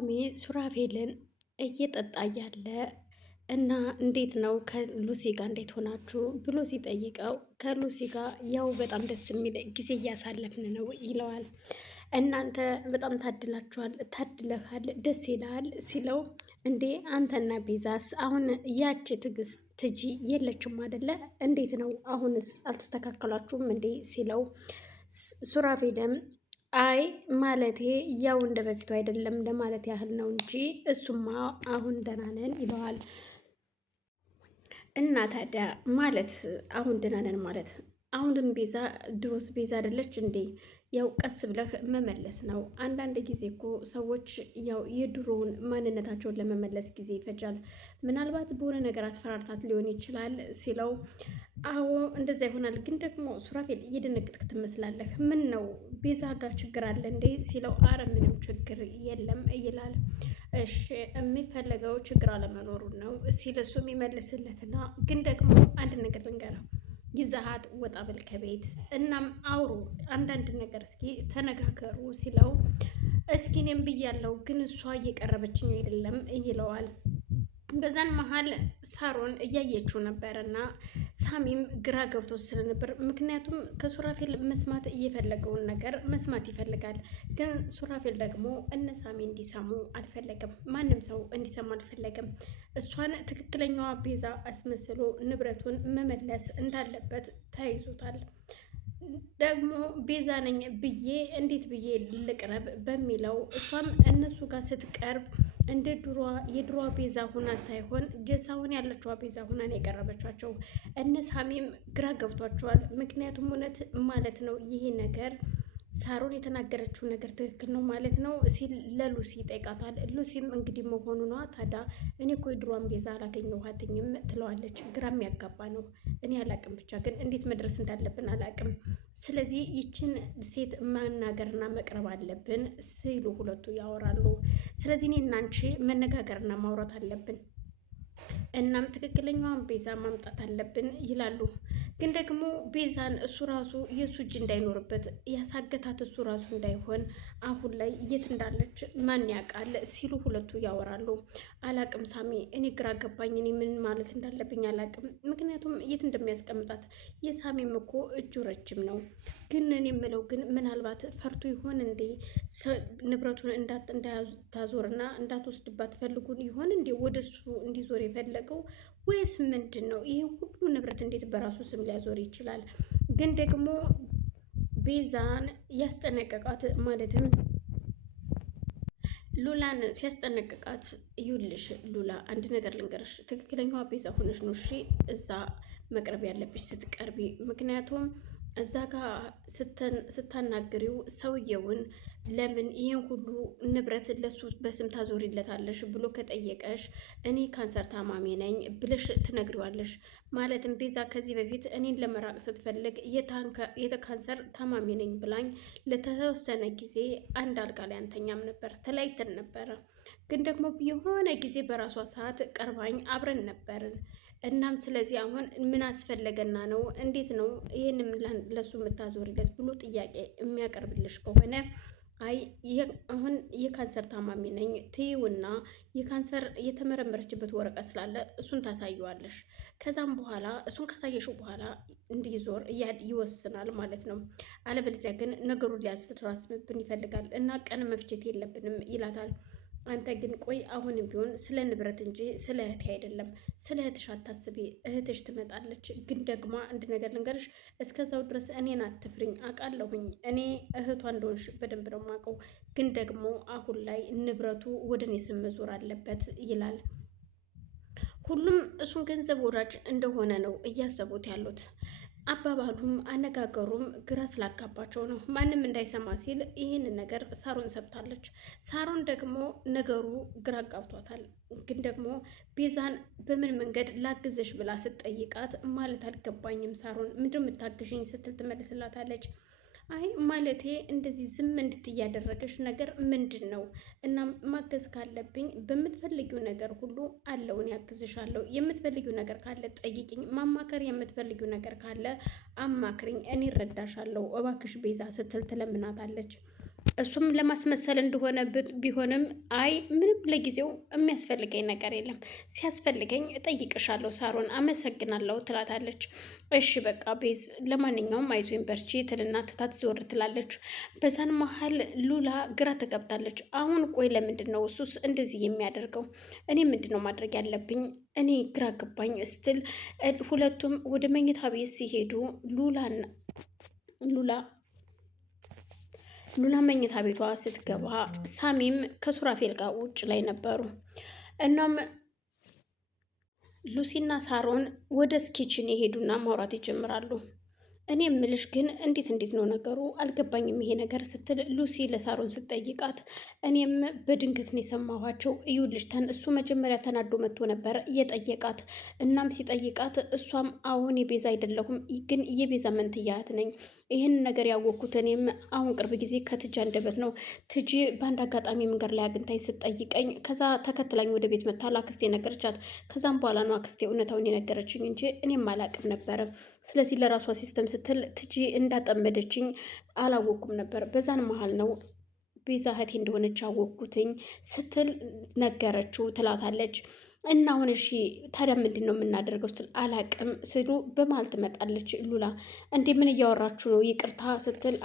ሳሚ ሱራፌልን እየጠጣ እያለ እና እንዴት ነው ከሉሲ ጋር እንዴት ሆናችሁ ብሎ ሲጠይቀው ከሉሲ ጋር ያው በጣም ደስ የሚል ጊዜ እያሳለፍን ነው ይለዋል። እናንተ በጣም ታድላችኋል፣ ታድለሃል፣ ደስ ይላል ሲለው እንዴ አንተና ቤዛስ አሁን ያቺ ትዕግስት ትጂ የለችም አይደለ? እንዴት ነው አሁንስ አልተስተካከላችሁም እንዴ ሲለው ሱራፌልም አይ ማለቴ ያው እንደ በፊቱ አይደለም ለማለት ያህል ነው እንጂ እሱማ አሁን ደህና ነን ይለዋል። እና ታዲያ ማለት አሁን ደህና ነን ማለት አሁንም ቤዛ ድሮስ ቤዛ አይደለች እንዴ? ያው ቀስ ብለህ መመለስ ነው። አንዳንድ ጊዜ እኮ ሰዎች ያው የድሮውን ማንነታቸውን ለመመለስ ጊዜ ይፈጃል። ምናልባት በሆነ ነገር አስፈራርታት ሊሆን ይችላል ሲለው አዎ እንደዛ ይሆናል። ግን ደግሞ ሱራፌል እየደነገጥክ ትመስላለህ። ምን ነው ቤዛ ጋር ችግር አለ እንዴ ሲለው አረ ምንም ችግር የለም ይላል። እሺ የሚፈለገው ችግር አለመኖሩን ነው ሲል እሱ የሚመልስለትና ግን ደግሞ አንድ ነገር ልንገረው ይዛሃት ወጣ ብል ከቤት እናም አውሩ አንዳንድ ነገር እስኪ ተነጋገሩ ሲለው እስኪ እኔም ብያለው ግን እሷ እየቀረበችኝ አይደለም ይለዋል። በዛን መሀል ሳሮን እያየችው ነበርና ሳሚም ግራ ገብቶ ስለነበር ምክንያቱም ከሱራፌል መስማት እየፈለገውን ነገር መስማት ይፈልጋል። ግን ሱራፌል ደግሞ እነ ሳሚ እንዲሰሙ አልፈለገም። ማንም ሰው እንዲሰማ አልፈለገም። እሷን ትክክለኛዋ ቤዛ አስመስሎ ንብረቱን መመለስ እንዳለበት ተያይዞታል። ደግሞ ቤዛ ነኝ ብዬ እንዴት ብዬ ልቅረብ በሚለው እሷም እነሱ ጋር ስትቀርብ እንደ የድሮዋ ቤዛ ሁና ሳይሆን ጀሳውን ያለችዋ ቤዛ ሁና ነው የቀረበቻቸው። እነ ሳሚም ግራ ገብቷቸዋል። ምክንያቱም እውነት ማለት ነው ይሄ ነገር ሳሮን የተናገረችው ነገር ትክክል ነው ማለት ነው ሲል ለሉሲ ይጠይቃታል። ሉሲም እንግዲህ መሆኑ ነዋ ታዲያ እኔ እኮ የድሮዋን ቤዛ አላገኘኋትኝም ትለዋለች። ግራ የሚያጋባ ነው። እኔ አላቅም ብቻ ግን እንዴት መድረስ እንዳለብን አላቅም። ስለዚህ ይችን ሴት ማናገርና መቅረብ አለብን ሲሉ ሁለቱ ያወራሉ። ስለዚህ እኔ እና አንቺ መነጋገርና ማውራት አለብን። እናም ትክክለኛዋን ቤዛ ማምጣት አለብን ይላሉ። ግን ደግሞ ቤዛን እሱ ራሱ የእሱ እጅ እንዳይኖርበት ያሳገታት እሱ ራሱ እንዳይሆን አሁን ላይ የት እንዳለች ማን ያውቃል ሲሉ ሁለቱ ያወራሉ። አላቅም ሳሚ እኔ ግራ ገባኝ። እኔ ምን ማለት እንዳለብኝ አላቅም። ምክንያቱም የት እንደሚያስቀምጣት የሳሚም እኮ እጁ ረጅም ነው። ግን እኔ የምለው ግን ምናልባት ፈርቶ ይሆን እንዴ ንብረቱን እንዳታዞርና እንዳትወስድባት ፈልጉን ይሆን እንዴ ወደሱ እንዲዞር የፈለገው ወይስ ምንድን ነው? ይህ ሁሉ ንብረት እንዴት በራሱ ስም ሊያዞር ይችላል? ግን ደግሞ ቤዛን ያስጠነቀቃት ማለትም ሉላን ሲያስጠነቅቃት ይውልሽ ሉላ አንድ ነገር ልንገርሽ፣ ትክክለኛዋ ቤዛ ሆነሽ ነው እሺ እዛ መቅረብ ያለብሽ ስትቀርቢ። ምክንያቱም እዛ ጋር ስታናግሪው ሰውየውን ለምን ይህን ሁሉ ንብረት ለሱ በስም ታዞሪለታለሽ ብሎ ከጠየቀሽ እኔ ካንሰር ታማሚ ነኝ ብለሽ ትነግሪዋለሽ። ማለትም ቤዛ ከዚህ በፊት እኔን ለመራቅ ስትፈልግ የካንሰር ታማሚ ነኝ ብላኝ ለተወሰነ ጊዜ አንድ አልጋ ላይ አንተኛም ነበር፣ ተለያይተን ነበረ። ግን ደግሞ የሆነ ጊዜ በራሷ ሰዓት ቀርባኝ አብረን ነበርን። እናም ስለዚህ አሁን ምን አስፈለገና ነው እንዴት ነው ይህንም ለሱ የምታዞሪለት ብሎ ጥያቄ የሚያቀርብልሽ ከሆነ አይ አሁን የካንሰር ታማሚ ነኝ ትይውና የካንሰር የተመረመረችበት ወረቀት ስላለ እሱን ታሳየዋለሽ። ከዛም በኋላ እሱን ካሳየሽው በኋላ እንዲዞር ይወስናል ማለት ነው። አለበለዚያ ግን ነገሩን ሊያስራስምብን ይፈልጋል እና ቀን መፍጀት የለብንም ይላታል። አንተ ግን ቆይ አሁንም ቢሆን ስለ ንብረት እንጂ ስለ እህቴ አይደለም። ስለ እህትሽ አታስቢ፣ እህትሽ ትመጣለች። ግን ደግሞ አንድ ነገር ልንገርሽ፣ እስከዛው ድረስ እኔን አትፍሪኝ፣ አውቃለሁኝ እኔ እህቷ እንደሆንሽ በደንብ ነው የማውቀው። ግን ደግሞ አሁን ላይ ንብረቱ ወደ እኔ ስም መዞር አለበት ይላል። ሁሉም እሱን ገንዘብ ወዳጅ እንደሆነ ነው እያሰቡት ያሉት። አባባሉም አነጋገሩም ግራ ስላጋባቸው ነው። ማንም እንዳይሰማ ሲል ይህንን ነገር ሳሮን ሰብታለች። ሳሮን ደግሞ ነገሩ ግራ አጋብቷታል። ግን ደግሞ ቤዛን በምን መንገድ ላግዘሽ ብላ ስትጠይቃት ማለት አልገባኝም ሳሮን ምንድን የምታግዥኝ ስትል ትመልስላታለች። አይ ማለቴ እንደዚህ ዝም እንድትያደረገሽ ነገር ምንድን ነው? እና ማገዝ ካለብኝ በምትፈልጊው ነገር ሁሉ አለውን ያግዝሻለሁ። የምትፈልጊው ነገር ካለ ጠይቅኝ፣ ማማከር የምትፈልጊው ነገር ካለ አማክርኝ፣ እኔ እረዳሻለሁ፣ እባክሽ ቤዛ ስትል ትለምናታለች። እሱም ለማስመሰል እንደሆነ ቢሆንም አይ ምንም ለጊዜው የሚያስፈልገኝ ነገር የለም፣ ሲያስፈልገኝ እጠይቅሻለሁ ሳሮን አመሰግናለሁ ትላታለች። እሺ በቃ ቤዝ ለማንኛውም አይዞኝ በርቺ ትልና ትታት ዞር ትላለች። በዛን መሀል ሉላ ግራ ተገብታለች። አሁን ቆይ ለምንድን ነው እሱስ እንደዚህ የሚያደርገው? እኔ ምንድን ነው ማድረግ ያለብኝ? እኔ ግራ ገባኝ ስትል ሁለቱም ወደ መኝታ ቤት ሲሄዱ ሉላ መኝታ ቤቷ ስትገባ ሳሚም ከሱራፌል ጋር ውጭ ላይ ነበሩ። እናም ሉሲና ሳሮን ወደ ኪችን የሄዱና ማውራት ይጀምራሉ። እኔ ምልሽ ግን እንዴት ነው ነገሩ አልገባኝም ይሄ ነገር ስትል ሉሲ ለሳሮን ስትጠይቃት እኔም በድንገት ነው የሰማኋቸው። እዩልሽ እሱ መጀመሪያ ተናዶ መጥቶ ነበር እየጠየቃት። እናም ሲጠይቃት እሷም አሁን የቤዛ አይደለሁም ግን የቤዛ መንትያት ነኝ። ይህን ነገር ያወቅኩት እኔም አሁን ቅርብ ጊዜ ከትጂ አንደበት ነው። ትጂ በአንድ አጋጣሚ መንገድ ላይ አግኝታኝ ስትጠይቀኝ ከዛ ተከትላኝ ወደ ቤት መታ ለአክስቴ ነገረቻት። ከዛም በኋላ ነው አክስቴ እውነታውን የነገረችኝ እንጂ እኔም አላቅም ነበረ። ስለዚህ ለራሷ ሲስተም ስትል ትጂ እንዳጠመደችኝ አላወቅኩም ነበር። በዛን መሀል ነው ቤዛ እህቴ እንደሆነች አወቅኩትኝ ስትል ነገረችው ትላታለች። እና አሁን እሺ ታዲያ ምንድን ነው የምናደርገው ስትል አላቅም ስሉ በመሀል ትመጣለች ሉላ። እንዴ ምን እያወራችሁ ነው? ይቅርታ ስትል